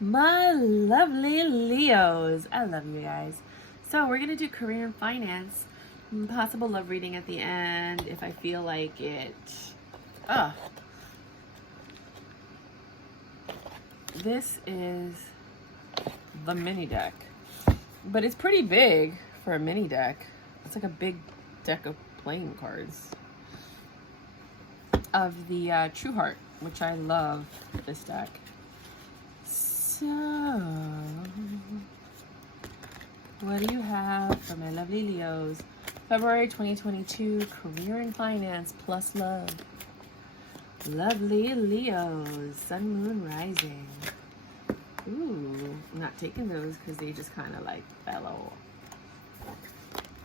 My lovely Leos. I love you guys. So we're going to do career and finance. Possible love reading at the end if I feel like it. This is the mini deck. But it's pretty big for a mini deck. It's like a big deck of playing cards. Of the True Heart, which I love this deck. So, what do you have for my lovely Leos? February 2022, career and finance plus love. Lovely Leos, sun, moon, rising. Ooh, I'm not taking those because they just kind of like fell off.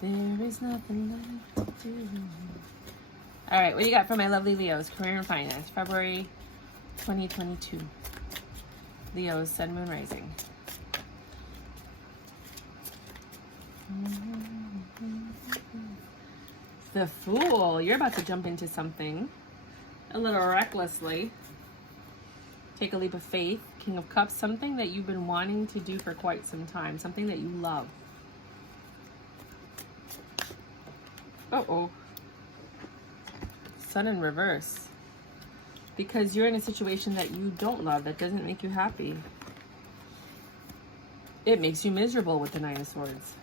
There is nothing left to do. All right, what do you got for my lovely Leos? Career and finance, February 2022. Leos, sun, moon, rising. The Fool. You're about to jump into something a little recklessly. Take a leap of faith. King of Cups, something that you've been wanting to do for quite some time. Something that you love. Uh-oh. Sun in reverse. Because you're in a situation that you don't love, that doesn't make you happy. It makes you miserable with the Nine of Swords.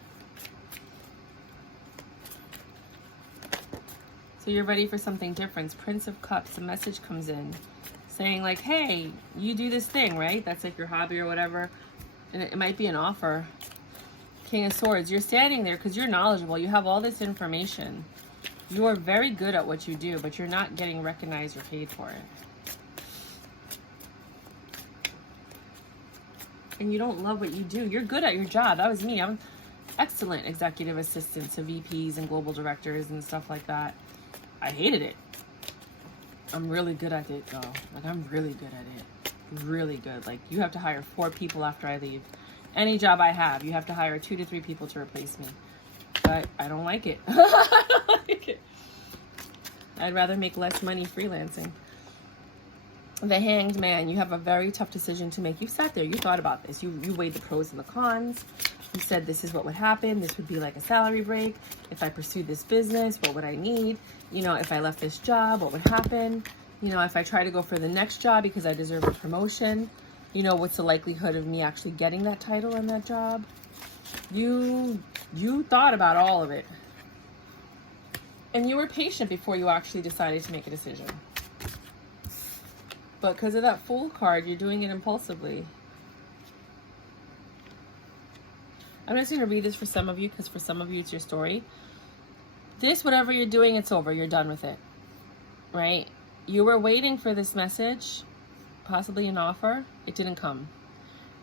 So you're ready for something different. Prince of Cups, a message comes in saying like, hey, you do this thing, right? That's like your hobby or whatever. And it might be an offer. King of Swords, you're standing there because you're knowledgeable. You have all this information. You are very good at what you do, but you're not getting recognized or paid for it. And you don't love what you do. You're good at your job. That was me. I'm excellent executive assistant to VPs and global directors and stuff like that. I hated it. I'm really good at it though. Like I'm really good at it. Really good. Like you have to hire 4 people after I leave. Any job I have, you have to hire 2 to 3 people to replace me. But I don't like it. I don't like it. I'd rather make less money freelancing. The Hanged Man, you have a very tough decision to make. You sat there, you thought about this. You weighed the pros and the cons. You said this is what would happen. This would be like a salary break. If I pursued this business, what would I need? You know, if I left this job, what would happen? You know, if I try to go for the next job because I deserve a promotion, you know, what's the likelihood of me actually getting that title and that job? You thought about all of it. And you were patient before you actually decided to make a decision. But because of that Fool card, you're doing it impulsively. I'm just going to read this for some of you because for some of you it's your story. This, whatever you're doing, it's over. You're done with it. Right? You were waiting for this message, possibly an offer. It didn't come.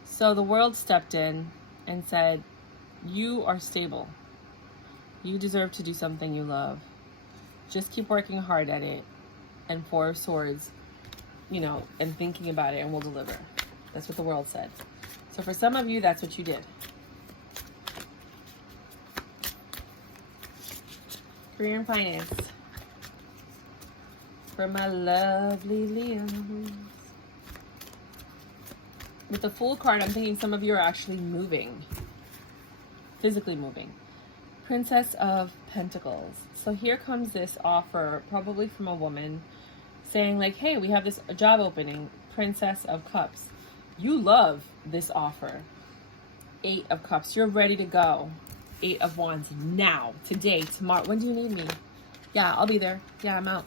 So the world stepped in and said, you are stable. You deserve to do something you love. Just keep working hard at it. And 4 of Swords, you know, and thinking about it and we'll deliver. That's what the world said. So for some of you, that's what you did. Career and finance. For my lovely Leos. With the Fool card, I'm thinking some of you are actually moving. Physically moving. Princess of Pentacles. So here comes this offer, probably from a woman, saying like, hey, we have this job opening. Princess of Cups. You love this offer. 8 of Cups. You're ready to go. 8 of Wands. Now. Today. Tomorrow. When do you need me? Yeah, I'll be there. Yeah, I'm out.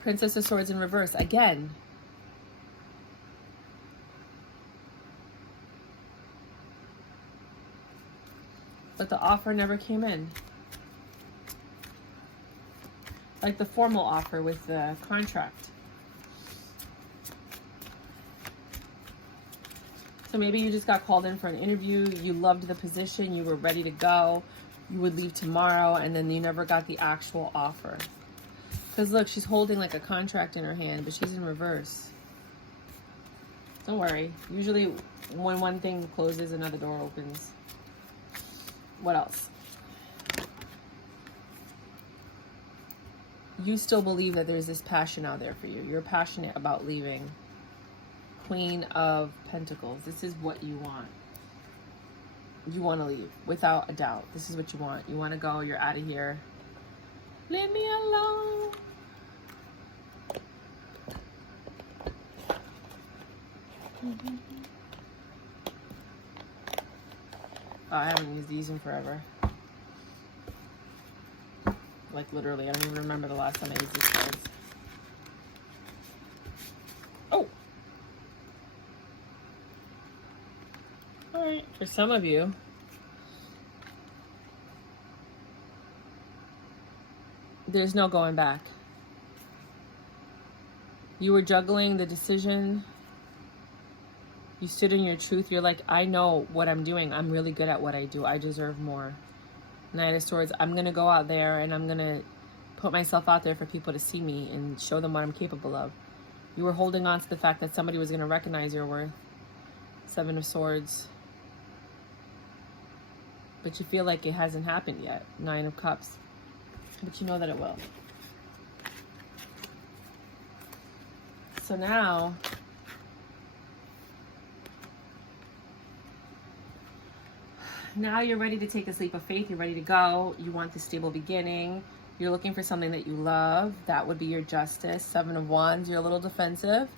Princess of Swords in reverse. Again. But the offer never came in. Like the formal offer with the contract. So maybe you just got called in for an interview. You loved the position. You were ready to go. You would leave tomorrow and then you never got the actual offer. Because look, she's holding like a contract in her hand, but she's in reverse. Don't worry. Usually when one thing closes, another door opens. What else? You still believe that there's this passion out there for you. You're passionate about leaving Queen of Pentacles. This is what you want. You want to leave, without a doubt. This is what you want. You want to go. You're out of here. Leave me alone. Oh, I haven't used these in forever. Like literally, I don't even remember the last time I used these cards. Oh! Alright, for some of you, there's no going back. You were juggling the decision. You stood in your truth. You're like, I know what I'm doing. I'm really good at what I do. I deserve more. Knight of Swords, I'm going to go out there and I'm going to put myself out there for people to see me and show them what I'm capable of. You were holding on to the fact that somebody was going to recognize your worth. Seven of Swords. But you feel like it hasn't happened yet. Nine of Cups. But you know that it will. So now, you're ready to take this leap of faith. You're ready to go. You want the stable beginning. You're looking for something that you love. That would be your Justice. Seven of Wands. You're a little defensive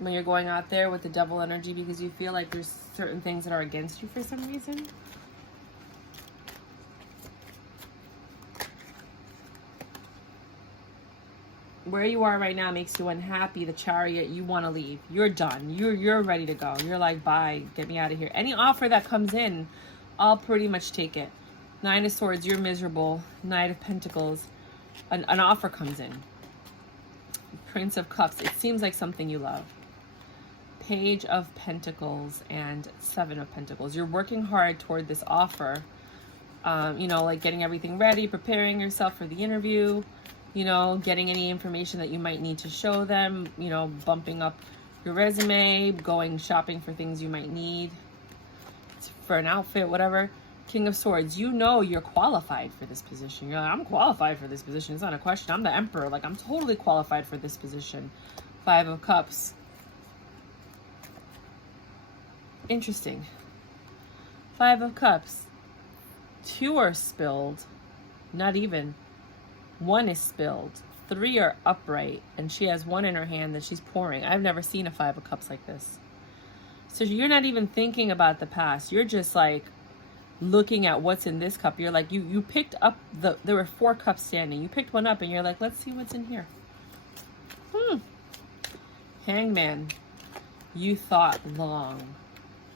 when you're going out there with the Devil energy because you feel like there's certain things that are against you for some reason. Where you are right now makes you unhappy. The Chariot, you want to leave. You're done. You're ready to go. You're like, bye, get me out of here. Any offer that comes in, I'll pretty much take it. Nine of Swords, you're miserable. Knight of Pentacles, an offer comes in. Prince of Cups, it seems like something you love. Page of Pentacles and Seven of Pentacles. You're working hard toward this offer. You know, like getting everything ready, preparing yourself for the interview. You know, getting any information that you might need to show them, you know, bumping up your resume, going shopping for things you might need for an outfit, whatever. King of Swords, you know you're qualified for this position. You're like, I'm qualified for this position. It's not a question. I'm the Emperor. Like, I'm totally qualified for this position. Five of Cups. Interesting. Five of Cups. Two are spilled. Not even. One is spilled. Three are upright. And she has one in her hand that she's pouring. I've never seen a Five of Cups like this. So you're not even thinking about the past. You're just like looking at what's in this cup. You're like, you picked up there were four cups standing. You picked one up and you're like, let's see what's in here. Hangman. You thought long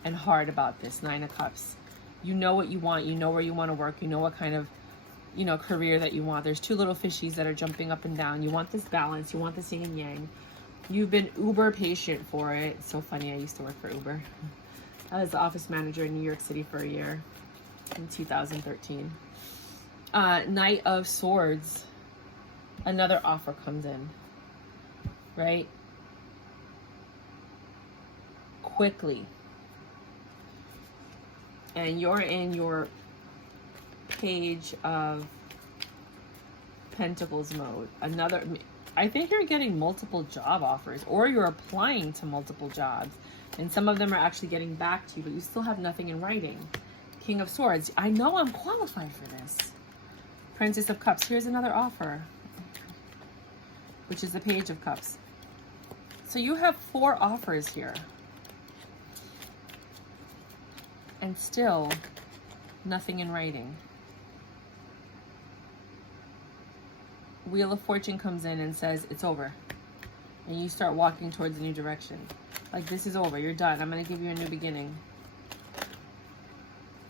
and hard about this. Nine of Cups. You know what you want. You know where you want to work. You know what kind of, you know, career that you want. There's two little fishies that are jumping up and down. You want this balance. You want this yin and yang. You've been uber patient for it. It's so funny. I used to work for Uber. I was the office manager in New York City for a year in 2013. Knight of Swords. Another offer comes in. Right? Quickly. And you're in your Page of Pentacles mode. I think you're getting multiple job offers, or you're applying to multiple jobs, and some of them are actually getting back to you, but you still have nothing in writing. King of Swords. I know I'm qualified for this. Princess of Cups. Here's another offer, which is the Page of Cups. So you have four offers here, and still nothing in writing. Wheel of Fortune comes in and says it's over, and you start walking towards a new direction. Like, this is over. You're done. I'm going to give you a new beginning.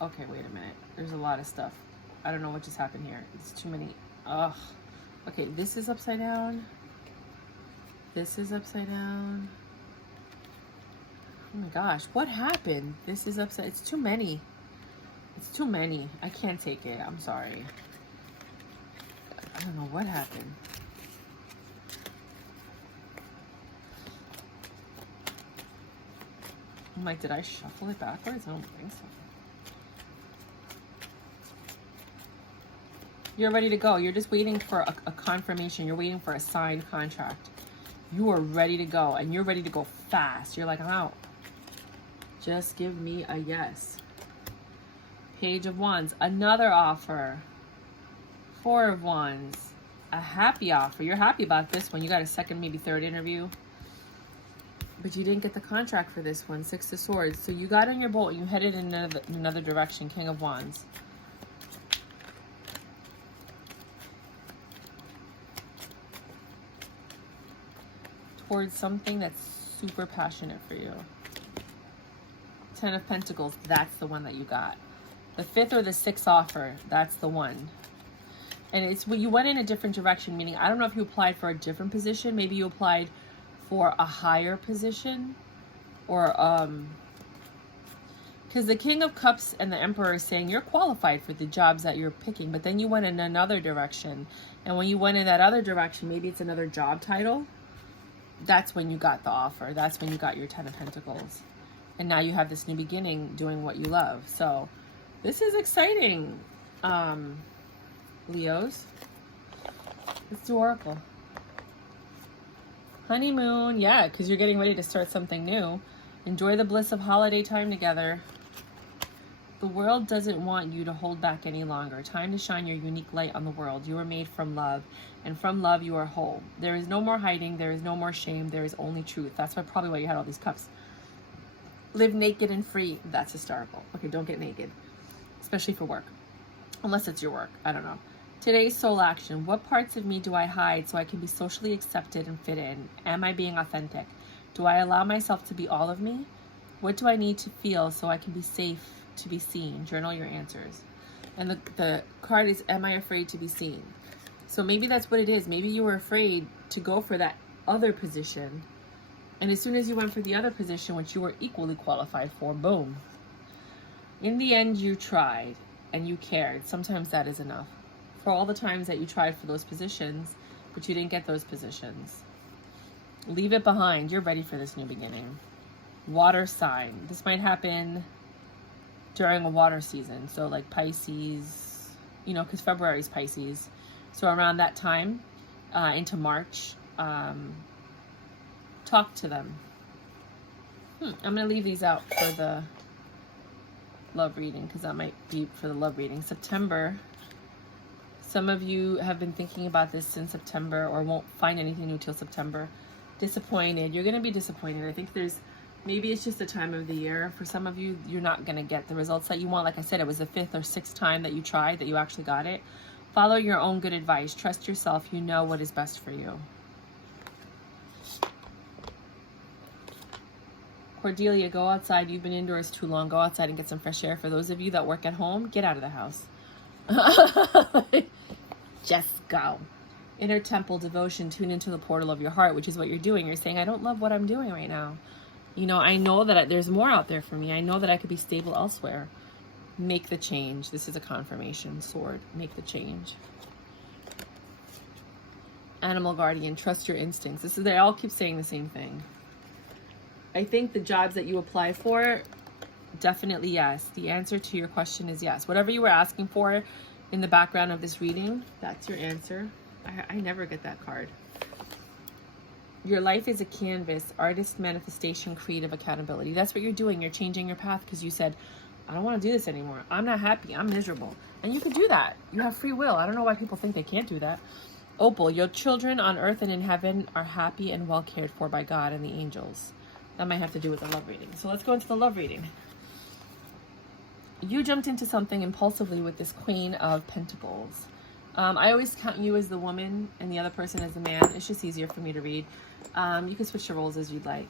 Okay, wait a minute. There's a lot of stuff. I don't know what just happened here. It's too many. Ugh. Okay, this is upside down. This is upside down. Oh my gosh, what happened? This is upside. It's too many. It's too many. I can't take it. I'm sorry. I don't know what happened. I'm like, did I shuffle it backwards? I don't think so. You're ready to go. You're just waiting for a confirmation. You're waiting for a signed contract. You are ready to go, and you're ready to go fast. You're like, I'm out. Just give me a yes. Page of Wands, another offer. Four of Wands, a happy offer. You're happy about this one. You got a second, maybe third interview. But you didn't get the contract for this one. Six of Swords. So you got on your boat and you headed in another direction. King of Wands. Towards something that's super passionate for you. Ten of Pentacles. That's the one that you got. The fifth or the sixth offer. That's the one. And it's when you went in a different direction, meaning I don't know if you applied for a different position. Maybe you applied for a higher position, or because the King of Cups and the Emperor is saying you're qualified for the jobs that you're picking, but then you went in another direction, and when you went in that other direction, maybe it's another job title. That's when you got the offer. That's when you got your Ten of Pentacles, and now you have this new beginning doing what you love. So this is exciting, Leos. It's the Oracle. Honeymoon, yeah, because you're getting ready to start something new. Enjoy the bliss of holiday time together. The world doesn't want you to hold back any longer. Time to shine your unique light on the world. You are made from love, and from love you are whole. There is no more hiding. There is no more shame. There is only truth. That's probably why you had all these cups. Live naked and free. That's hysterical. Okay, don't get naked, especially for work, unless it's your work. I don't know. Today's soul action. What parts of me do I hide so I can be socially accepted and fit in? Am I being authentic? Do I allow myself to be all of me? What do I need to feel so I can be safe to be seen? Journal your answers. And the card is, am I afraid to be seen? So maybe that's what it is. Maybe you were afraid to go for that other position. And as soon as you went for the other position, which you were equally qualified for, boom. In the end, you tried and you cared. Sometimes that is enough. For all the times that you tried for those positions, but you didn't get those positions. Leave it behind. You're ready for this new beginning. Water sign. This might happen during a water season. So like Pisces, you know, because February is Pisces. So around that time, into March, talk to them. I'm going to leave these out for the love reading, because that might be for the love reading. September. Some of you have been thinking about this since September, or won't find anything new till September. Disappointed. You're going to be disappointed. I think maybe it's just the time of the year. For some of you, you're not going to get the results that you want. Like I said, it was the fifth or sixth time that you tried that you actually got it. Follow your own good advice. Trust yourself. You know what is best for you. Cordelia, go outside. You've been indoors too long. Go outside and get some fresh air. For those of you that work at home, get out of the house. Just go. Inner temple devotion. Tune into the portal of your heart, which is what you're doing. You're saying, I don't love what I'm doing right now. You know, I know that there's more out there for me. I know that I could be stable elsewhere. Make the change. This is a confirmation. Sword. Make the change. Animal guardian. Trust your instincts. They all keep saying the same thing. I think the jobs that you apply for, definitely yes. The answer to your question is yes. Whatever you were asking for in the background of this reading, that's your answer. I never get that card. Your life is a canvas, artist, manifestation, creative accountability. That's what you're doing. You're changing your path because you said, I don't want to do this anymore. I'm not happy. I'm miserable. And you can do that. You have free will. I don't know why people think they can't do that. Opal, your children on earth and in heaven are happy and well cared for by God and the angels. That might have to do with the love reading. So let's go into the love reading. You jumped into something impulsively with this Queen of Pentacles. I always count you as the woman and the other person as the man. It's just easier for me to read. You can switch the roles as you'd like.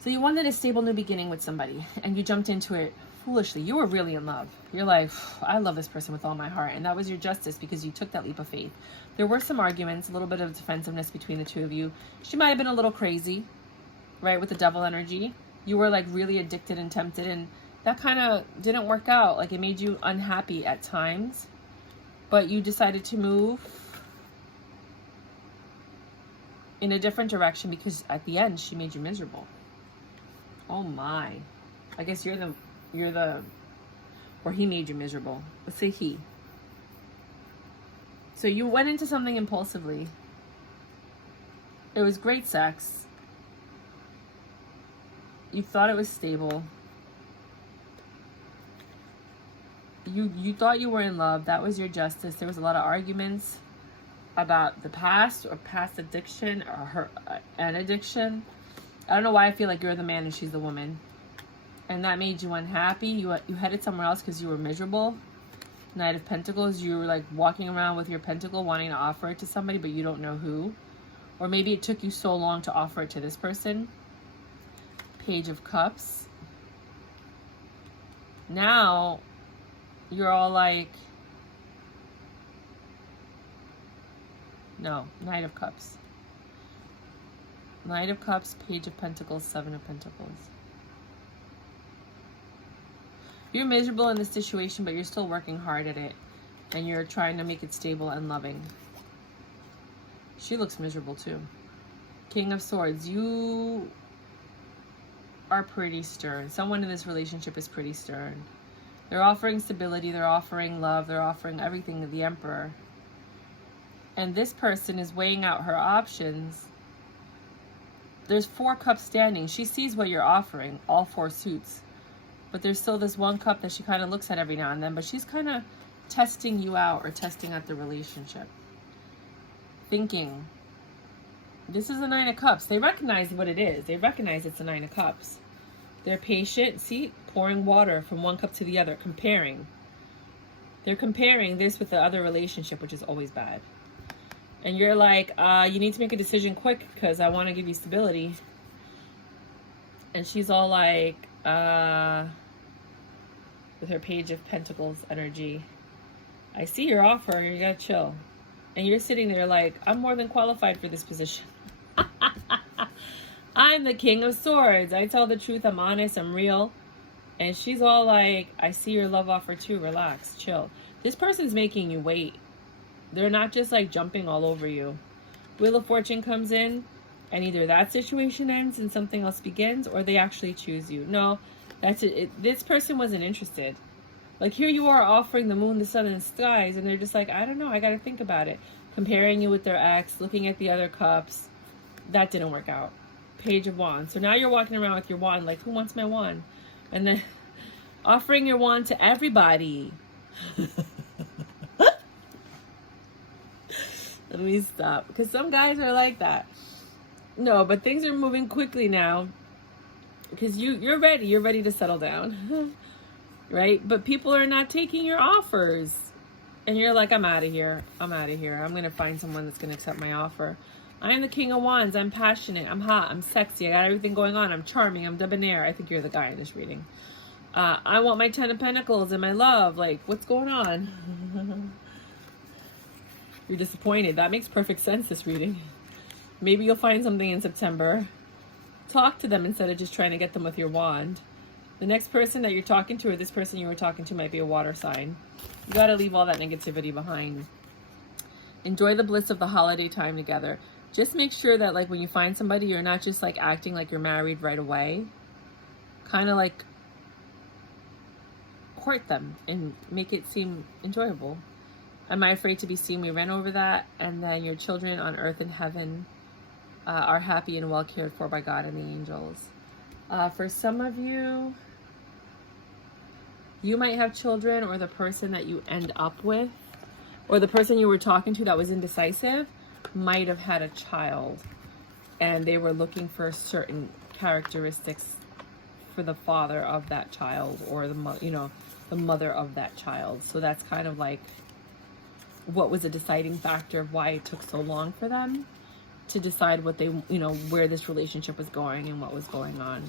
So you wanted a stable new beginning with somebody, and you jumped into it foolishly. You were really in love. You're like, I love this person with all my heart. And that was your justice because you took that leap of faith. There were some arguments, a little bit of defensiveness between the two of you. She might have been a little crazy, right, with the devil energy. You were like really addicted and tempted, and that kind of didn't work out. Like it made you unhappy at times, but you decided to move in a different direction because at the end she made you miserable. Oh my. I guess you're the, or he made you miserable. Let's say he. So you went into something impulsively. It was great sex. You thought it was stable. You thought you were in love. That was your justice. There was a lot of arguments about the past or past addiction or an addiction. I don't know why I feel like you're the man and she's the woman. And that made you unhappy. You headed somewhere else because you were miserable. Knight of Pentacles. You were like walking around with your pentacle wanting to offer it to somebody, but you don't know who. Or maybe it took you so long to offer it to this person. Page of Cups. Now you're all like, no, Knight of Cups. Knight of Cups, Page of Pentacles, Seven of Pentacles. You're miserable in this situation, but you're still working hard at it. And you're trying to make it stable and loving. She looks miserable too. King of Swords. You are pretty stern. Someone in this relationship is pretty stern. They're offering stability. They're offering love. They're offering everything to the Emperor. And this person is weighing out her options. There's 4 cups standing. She sees what you're offering, all 4 suits. But there's still this 1 cup that she kind of looks at every now and then. But she's kind of testing you out or testing out the relationship. Thinking. This is a 9 of Cups. They recognize what it is. They recognize it's a 9 of Cups. They're patient. See? Pouring water from 1 cup to the other. Comparing. They're comparing this with the other relationship, which is always bad. And you're like, you need to make a decision quick because I want to give you stability. And she's all like, with her Page of Pentacles energy, I see your offer. You gotta chill. And you're sitting there like, I'm more than qualified for this position. I'm the King of Swords. I tell the truth. I'm honest. I'm real. And she's all like, I see your love offer too. Relax. Chill. This person's making you wait. They're not just like jumping all over you. Wheel of Fortune comes in and either that situation ends and something else begins, or they actually choose you. No, that's it. This person wasn't interested. Like here you are offering the moon, the sun, and the skies, and they're just like, I don't know. I got to think about it. Comparing you with their ex, looking at the other cups. That didn't work out. Page of Wands. So now you're walking around with your wand like, who wants my wand? And then offering your wand to everybody. Let me stop. Because some guys are like that. No, but things are moving quickly now. Because you're ready. You're ready to settle down. Right? But people are not taking your offers. And you're like, I'm out of here. I'm out of here. I'm going to find someone that's going to accept my offer. I am the King of Wands. I'm passionate. I'm hot. I'm sexy. I got everything going on. I'm charming. I'm debonair. I think you're the guy in this reading. I want my 10 of Pentacles and my love. Like, what's going on? You're disappointed. That makes perfect sense, this reading. Maybe you'll find something in September. Talk to them instead of just trying to get them with your wand. The next person that you're talking to, or this person you were talking to, might be a water sign. You got to leave all that negativity behind. Enjoy the bliss of the holiday time together. Just make sure that, like, when you find somebody, you're not just, like, acting like you're married right away. Kind of, like, court them and make it seem enjoyable. Am I afraid to be seen? We ran over that. And then your children on earth and heaven are happy and well cared for by God and the angels. For some of you, you might have children, or the person that you end up with, or the person you were talking to that was indecisive might have had a child. And they were looking for certain characteristics for the father of that child, or the mother of that child. So that's kind of like what was a deciding factor of why it took so long for them to decide what they, where this relationship was going and what was going on.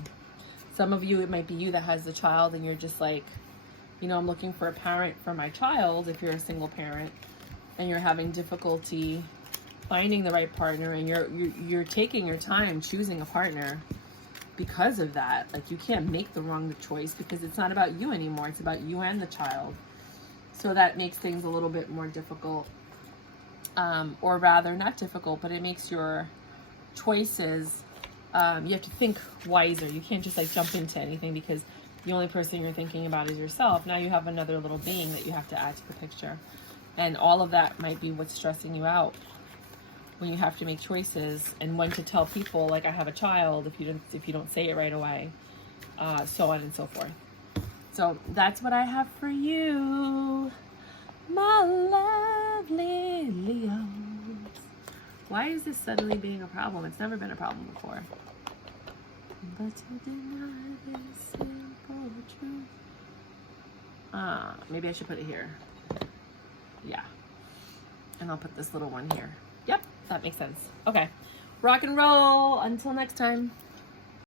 Some of you, it might be you that has the child and you're just like, I'm looking for a parent for my child. If you're a single parent and you're having difficulty finding the right partner, and you're taking your time choosing a partner because of that. Like, you can't make the wrong choice because it's not about you anymore. It's about you and the child. So that makes things a little bit more difficult, or rather not difficult, but it makes your choices, you have to think wiser. You can't just like jump into anything because the only person you're thinking about is yourself. Now you have another little being that you have to add to the picture. And all of that might be what's stressing you out when you have to make choices, and when to tell people, like, I have a child, if you don't say it right away. so on and so forth. So that's what I have for you, my lovely Leos. Why is this suddenly being a problem? It's never been a problem before. But to deny this simple truth. Maybe I should put it here. Yeah. And I'll put this little one here. Yep, that makes sense. Okay. Rock and roll. Until next time.